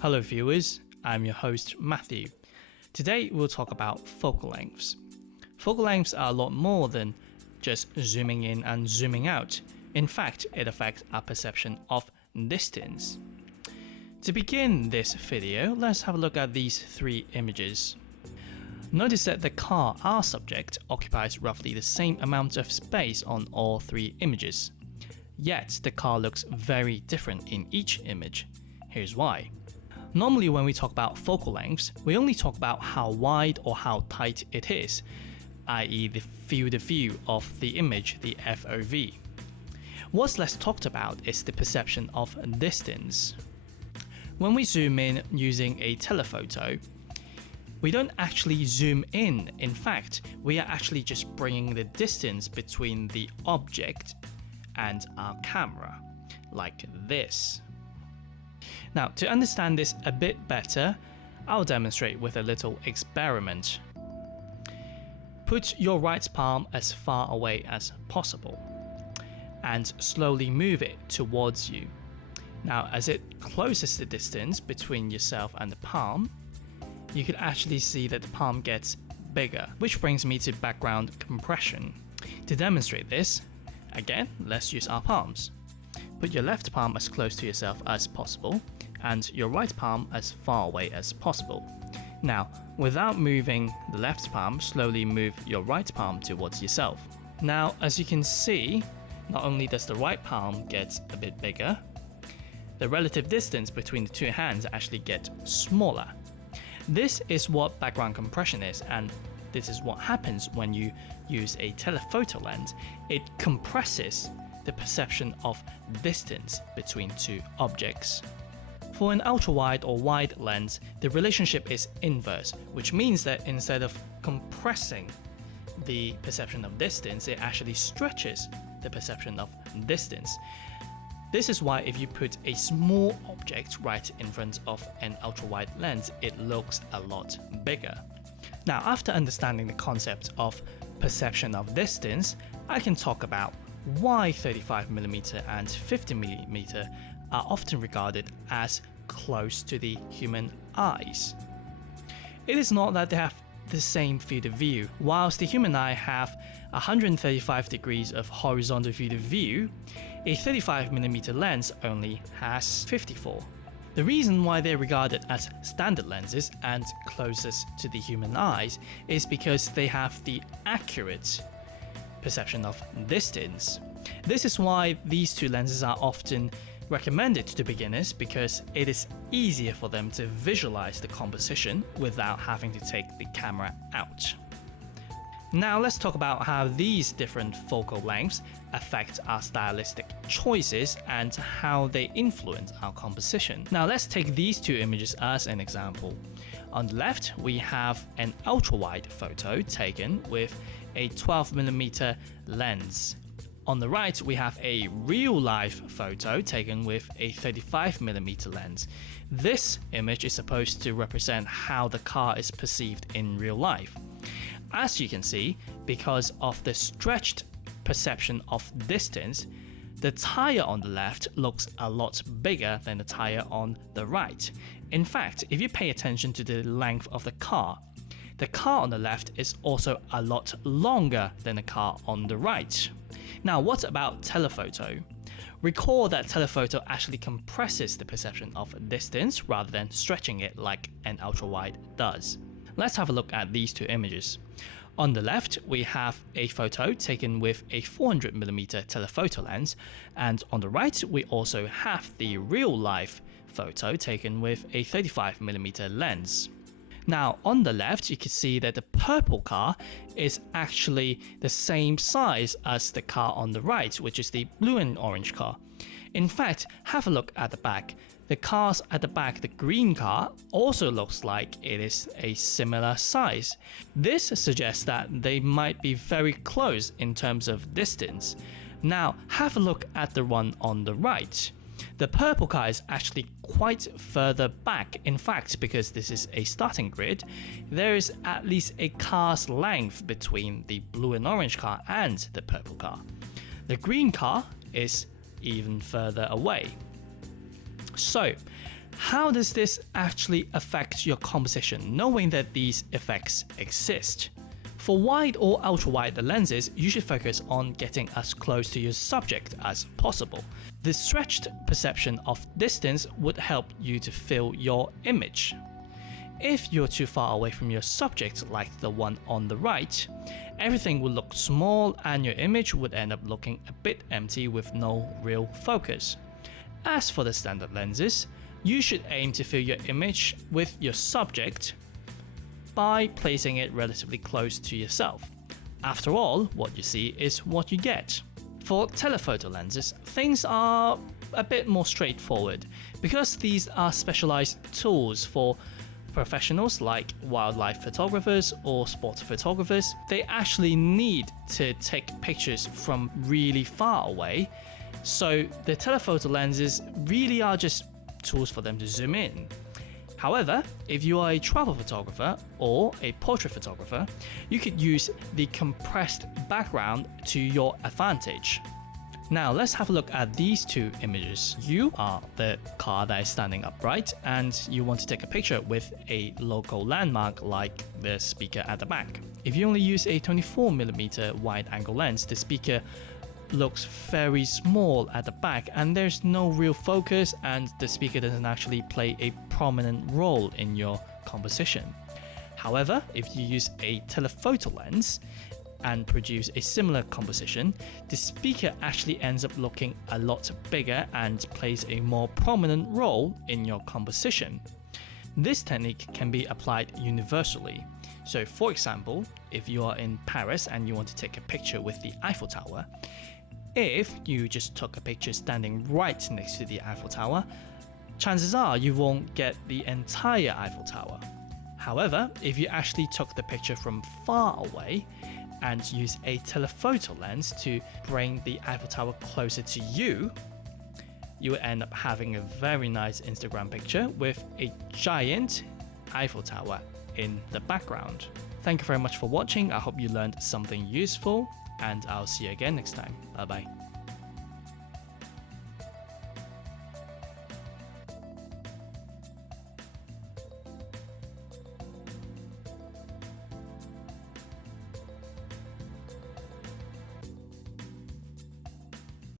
Hello viewers, I'm your host Matthew. Today we'll talk about focal lengths. Focal lengths are a lot more than just zooming in and zooming out. In fact, it affects our perception of distance. To begin this video, let's have a look at these three images. Notice that the car, our subject, occupies roughly the same amount of space on all three images. Yet, the car looks very different in each image. Here's why. Normally when we talk about focal lengths, we only talk about how wide or how tight it is, i.e. the field of view of the image, the FOV. What's less talked about is the perception of distance. When we zoom in using a telephoto, we don't actually zoom in. In fact, we are actually just bringing the distance between the object and our camera, like this. Now, to understand this a bit better, I'll demonstrate with a little experiment. Put your right palm as far away as possible and slowly move it towards you. Now, as it closes the distance between yourself and the palm, you can actually see that the palm gets bigger, which brings me to background compression. To demonstrate this, again, let's use our palms. Put your left palm as close to yourself as possible and your right palm as far away as possible. Now, without moving the left palm, slowly move your right palm towards yourself. Now, as you can see, not only does the right palm get a bit bigger, the relative distance between the two hands actually gets smaller. This is what background compression is, and this is what happens when you use a telephoto lens. It compresses the perception of distance between two objects. For an ultra-wide or wide lens, the relationship is inverse, which means that instead of compressing the perception of distance, it actually stretches the perception of distance. This is why if you put a small object right in front of an ultra-wide lens, it looks a lot bigger. Now, after understanding the concept of perception of distance, I can talk about why 35mm and 50mm are often regarded as close to the human eyes. It is not that they have the same field of view. Whilst the human eye have 135 degrees of horizontal field of view, a 35mm lens only has 54. The reason why they're regarded as standard lenses and closest to the human eyes is because they have the accurate perception of distance. This is why these two lenses are often recommended to beginners, because it is easier for them to visualize the composition without having to take the camera out. Now let's talk about how these different focal lengths affect our stylistic choices and how they influence our composition. Now let's take these two images as an example. On the left, we have an ultra-wide photo taken with a 12mm lens. On the right, we have a real-life photo taken with a 35mm lens. This image is supposed to represent how the car is perceived in real life. As you can see, because of the stretched perception of distance, the tire on the left looks a lot bigger than the tire on the right. In fact, if you pay attention to the length of the car on the left is also a lot longer than the car on the right. Now, what about telephoto? Recall that telephoto actually compresses the perception of distance rather than stretching it like an ultra-wide does. Let's have a look at these two images. On the left, we have a photo taken with a 400mm telephoto lens, and on the right, we also have the real-life photo taken with a 35mm lens. Now, on the left, you can see that the purple car is actually the same size as the car on the right, which is the blue and orange car. In fact, have a look at the back. The cars at the back, the green car, also looks like it is a similar size. This suggests that they might be very close in terms of distance. Now, have a look at the one on the right. The purple car is actually quite further back. In fact, because this is a starting grid, there is at least a car's length between the blue and orange car and the purple car. The green car is even further away. So, How does this actually affect your composition, knowing that these effects exist? For wide or ultra-wide lenses, you should focus on getting as close to your subject as possible. The stretched perception of distance would help you to feel your image. If you're too far away from your subject, like the one on the right, everything would look small and your image would end up looking a bit empty with no real focus. As for the standard lenses, you should aim to fill your image with your subject by placing it relatively close to yourself. After all, what you see is what you get. For telephoto lenses, things are a bit more straightforward because these are specialized tools for professionals like wildlife photographers or sport photographers. They actually need to take pictures from really far away, so the telephoto lenses really are just tools for them to zoom in. However, if you are a travel photographer or a portrait photographer, you could use the compressed background to your advantage. Now let's have a look at these two images. You are the car that is standing upright and you want to take a picture with a local landmark like the speaker at the back. If you only use a 24mm wide angle lens, the speaker looks very small at the back and there's no real focus and the speaker doesn't actually play a prominent role in your composition. However, if you use a telephoto lens and produce a similar composition, the speaker actually ends up looking a lot bigger and plays a more prominent role in your composition. This technique can be applied universally. So for example, if you are in Paris and you want to take a picture with the Eiffel Tower, if you just took a picture standing right next to the Eiffel Tower, chances are you won't get the entire Eiffel Tower. However, if you actually took the picture from far away and use a telephoto lens to bring the Eiffel Tower closer to you, you will end up having a very nice Instagram picture with a giant Eiffel Tower in the background. Thank you very much for watching. I hope you learned something useful and I'll see you again next time. Bye bye.